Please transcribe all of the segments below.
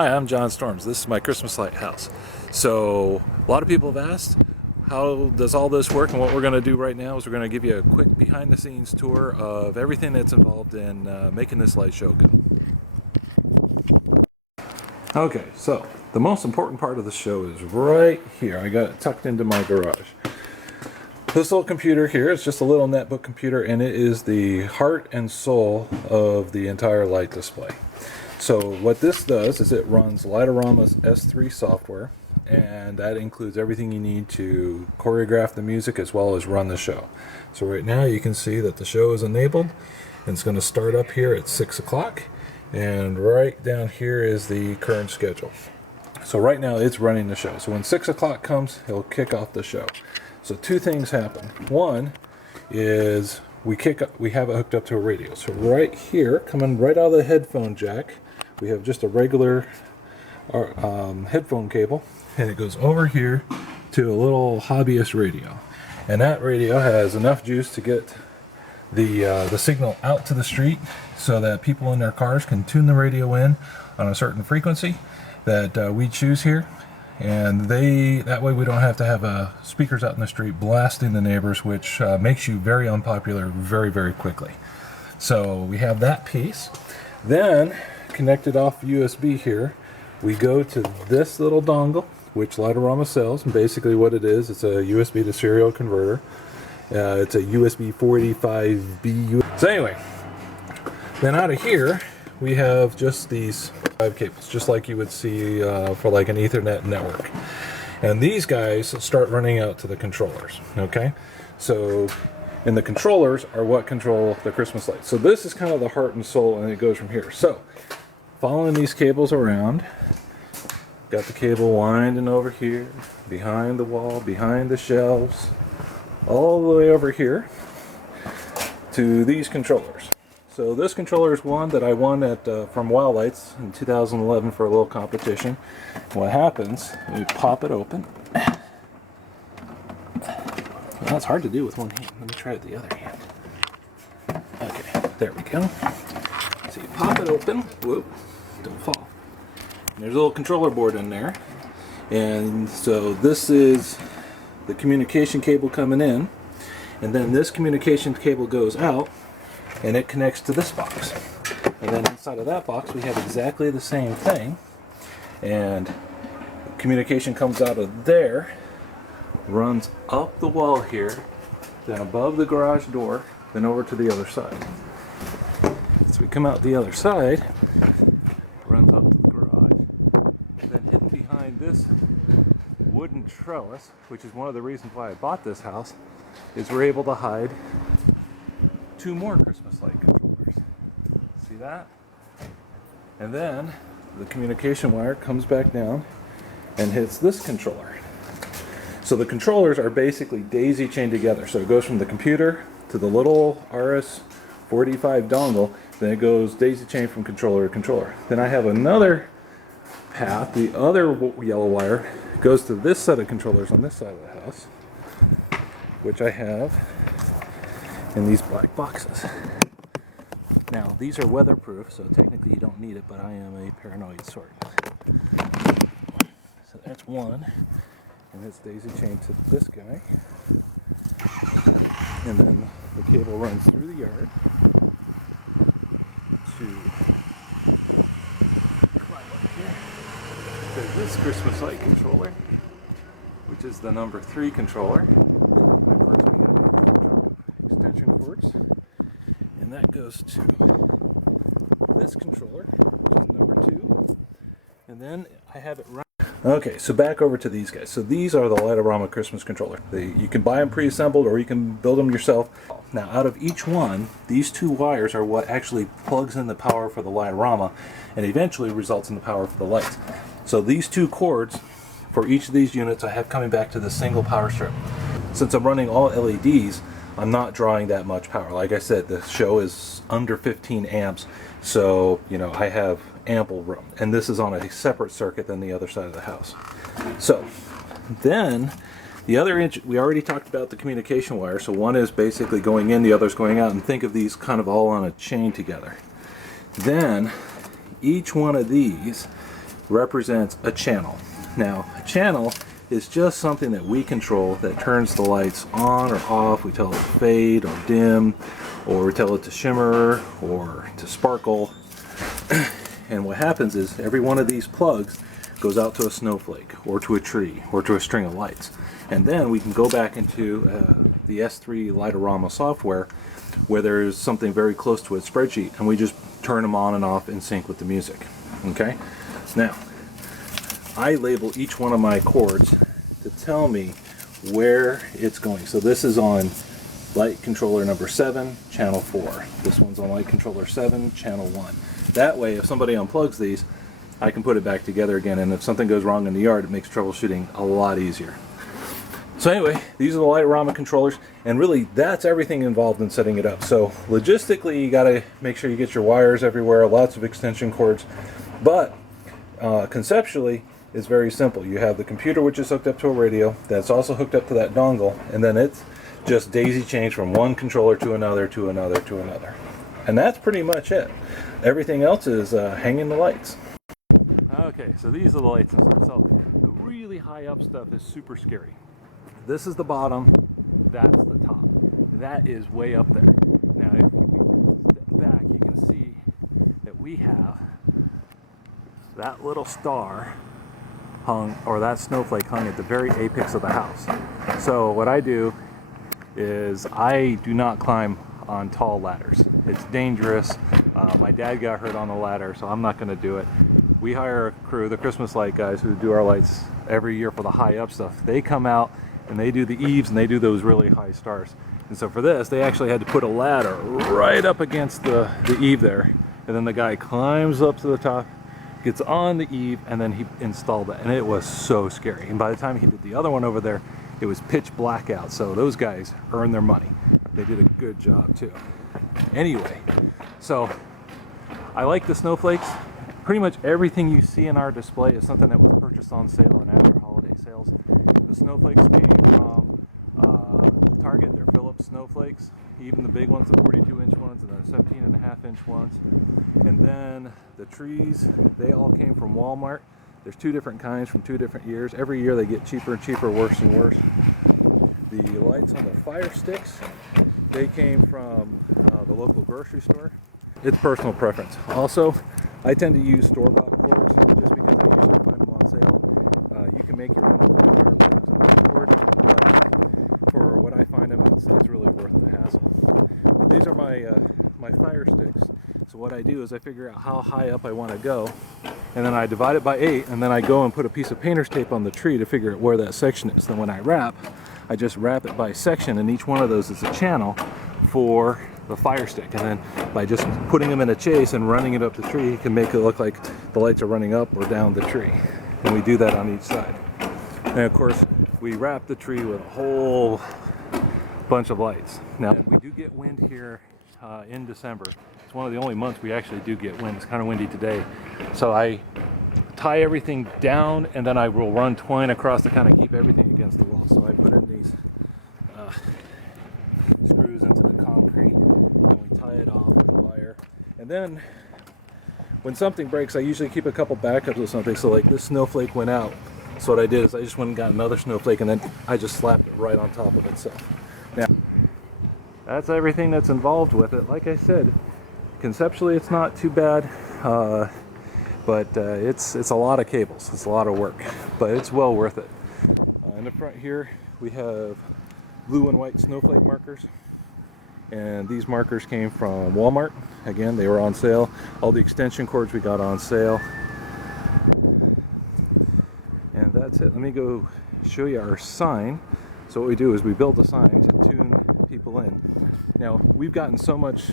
Hi, I'm John Storms. This is my Christmas light house. So a lot of people have asked, how does all this work? And what we're going to do right now is we're going to give you a quick behind the scenes tour of everything that's involved in making this light show go. Okay, so the most important part of the show is right here. I got it tucked into my garage. This little computer here is just a little netbook computer, and it is the heart and soul of the entire light display. So what this does is it runs Rama's S3 software, and that includes everything you need to choreograph the music as well as run the show. So right now you can see that the show is enabled, and it's going to start up here at 6 o'clock, and right down here is the current schedule. So right now it's running the show. So when 6 o'clock comes, it'll kick off the show. So two things happen. One is we have it hooked up to a radio. So right here, coming right out of the headphone jack, we have just a regular headphone cable, and it goes over here to a little hobbyist radio. And that radio has enough juice to get the signal out to the street so that people in their cars can tune the radio in on a certain frequency that we choose here. And that way we don't have to have speakers out in the street blasting the neighbors, which makes you very unpopular very, very quickly. So we have that piece. Then, connected off USB here, we go to this little dongle, which Rama sells. And basically what it is, it's a USB to serial converter. It's a USB 485B. So anyway, then out of here, we have just these 5 cables, just like you would see for like an Ethernet network. And these guys start running out to the controllers, okay? So, and the controllers are what control the Christmas lights. So this is kind of the heart and soul, and it goes from here. So, following these cables around, got the cable winding over here, behind the wall, behind the shelves, all the way over here to these controllers. So this controller is one that I won from Wild Lights in 2011 for a little competition. What happens, we pop it open. Well, that's hard to do with one hand. Let me try it with the other hand. Okay, there we go. So you pop it open. Whoop, don't fall. And there's a little controller board in there. And so this is the communication cable coming in. And then this communication cable goes out, and it connects to this box. And then inside of that box we have exactly the same thing, and communication comes out of there, runs up the wall here, then above the garage door, then over to the other side. So we come out the other side, runs up to the garage, then hidden behind this wooden trellis, which is one of the reasons why I bought this house, is we're able to hide 2 more Christmas light controllers. See that? And then the communication wire comes back down and hits this controller. So the controllers are basically daisy chained together. So it goes from the computer to the little RS-45 dongle, then it goes daisy chained from controller to controller. Then I have another path, the other yellow wire goes to this set of controllers on this side of the house, which I have in these black boxes. Now, these are weatherproof, so technically you don't need it, but I am a paranoid sort. So that's one, and it's daisy chained to this guy. And then the cable runs through the yard to this Christmas light controller, which is the number 3 controller. Of course, we have extension cords, and that goes to this controller, which is number 2, and then I have it run. Okay, so back over to these guys. So these are the Rama Christmas controller. You can buy them pre-assembled, or you can build them yourself. Now, out of each one, these 2 wires are what actually plugs in the power for the Rama, and eventually results in the power for the lights. So these 2 cords for each of these units I have coming back to the single power strip. Since I'm running all LEDs, I'm not drawing that much power. Like I said, the show is under 15 amps, so I have ample room. And this is on a separate circuit than the other side of the house. So then the other we already talked about the communication wire. So one is basically going in, the other's going out, and think of these kind of all on a chain together. Then each one of these represents a channel. Now, a channel is just something that we control that turns the lights on or off. We tell it to fade or dim, or we tell it to shimmer or to sparkle. And what happens is every one of these plugs goes out to a snowflake or to a tree or to a string of lights. And then we can go back into the S3 Rama software where there's something very close to a spreadsheet, and we just turn them on and off in sync with the music. Okay? Now, I label each one of my cords to tell me where it's going. So this is on light controller number 7, channel 4. This one's on light controller 7, channel 1. That way, if somebody unplugs these, I can put it back together again, and if something goes wrong in the yard, it makes troubleshooting a lot easier. So anyway, these are the Light Rama controllers, and really that's everything involved in setting it up. So logistically, you gotta make sure you get your wires everywhere, lots of extension cords, but conceptually, it's very simple. You have the computer, which is hooked up to a radio, that's also hooked up to that dongle, and then it's just daisy chains from one controller to another, to another, to another. And that's pretty much it. Everything else is hanging the lights. Okay, so these are the lights and stuff. So the really high up stuff is super scary. This is the bottom, that's the top. That is way up there. Now if we step back, you can see that we have that little star hung, or that snowflake hung at the very apex of the house. So what I do is I do not climb on tall ladders. It's dangerous. My dad got hurt on the ladder, so I'm not going to do it. We hire a crew, the Christmas light guys who do our lights every year for the high up stuff. They come out and they do the eaves and they do those really high stars. And so for this, they actually had to put a ladder right up against the eve there. And then the guy climbs up to the top, gets on the eve, and then he installed it. And it was so scary. And by the time he did the other one over there, it was pitch black out. So those guys earned their money. They did a good job too. Anyway, so I like the snowflakes. Pretty much everything you see in our display is something that was purchased on sale and after holiday sales. The snowflakes came from Target. They're Phillips snowflakes, even the big ones, the 42-inch ones, and the 17.5-inch ones. And then the trees, they all came from Walmart. There's 2 different kinds from 2 different years. Every year they get cheaper and cheaper, worse and worse. The lights on the fire sticks, they came from the local grocery store. It's personal preference. Also, I tend to use store-bought cords just because I usually find them on sale. You can make your own fire plugs and cord, but for what I find them, it's really worth the hassle. But these are my fire sticks. So what I do is I figure out how high up I want to go, and then I divide it by 8, and then I go and put a piece of painter's tape on the tree to figure out where that section is. Then when I wrap, I just wrap it by section, and each one of those is a channel for the fire stick. And then by just putting them in a chase and running it up the tree, you can make it look like the lights are running up or down the tree. And we do that on each side. And of course, we wrap the tree with a whole bunch of lights. Now, we do get wind here in December. It's one of the only months we actually do get wind. It's kind of windy today. So I tie everything down, and then I will run twine across to kind of keep everything against the wall. So I put in these screws into the concrete, and we tie it off with wire. And then when something breaks, I usually keep a couple backups or something. So like this snowflake went out. So what I did is I just went and got another snowflake, and then I just slapped it right on top of itself. Now, that's everything that's involved with it. Like I said, conceptually it's not too bad, but it's a lot of cables. It's a lot of work, but it's well worth it. In the front here, we have blue and white snowflake markers, and these markers came from Walmart. Again, they were on sale. All the extension cords we got on sale, and that's it. Let me go show you our sign. So what we do is we build a sign to tune people in. Now, we've gotten so much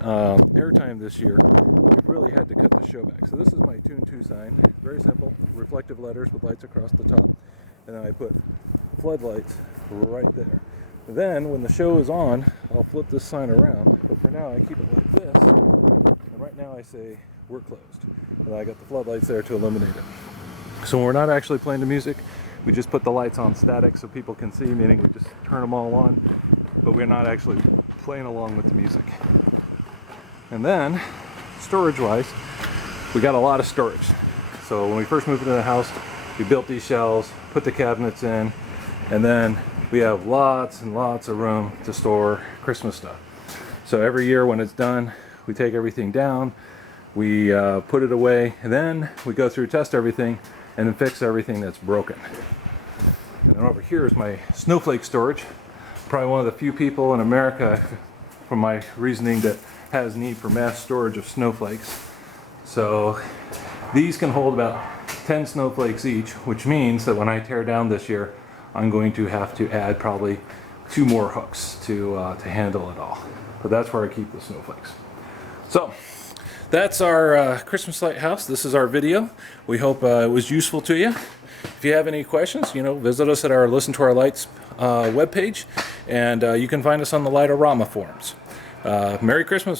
airtime this year, we've really had to cut the show back. So this is my Tune 2 sign. Very simple, reflective letters with lights across the top. And then I put floodlights right there. Then when the show is on, I'll flip this sign around, but for now I keep it like this, and right now I say we're closed, and I got the floodlights there to illuminate it. So when we're not actually playing the music, we just put the lights on static so people can see, meaning we just turn them all on, but we're not actually playing along with the music. And then storage wise, we got a lot of storage. So when we first moved into the house, we built these shelves, put the cabinets in, and then we have lots and lots of room to store Christmas stuff. So every year when it's done, we take everything down, we put it away, and then we go through, test everything, and then fix everything that's broken. And then over here is my Snowflake Storage. Probably one of the few people in America, from my reasoning, that has need for mass storage of snowflakes. So these can hold about 10 snowflakes each, which means that when I tear down this year, I'm going to have to add probably 2 more hooks to handle it all. But that's where I keep the snowflakes. So that's our Christmas light house. This is our video. We hope it was useful to you. If you have any questions, visit us at our Listen to Our Lights webpage, and you can find us on the Light of Rama forums. Merry Christmas.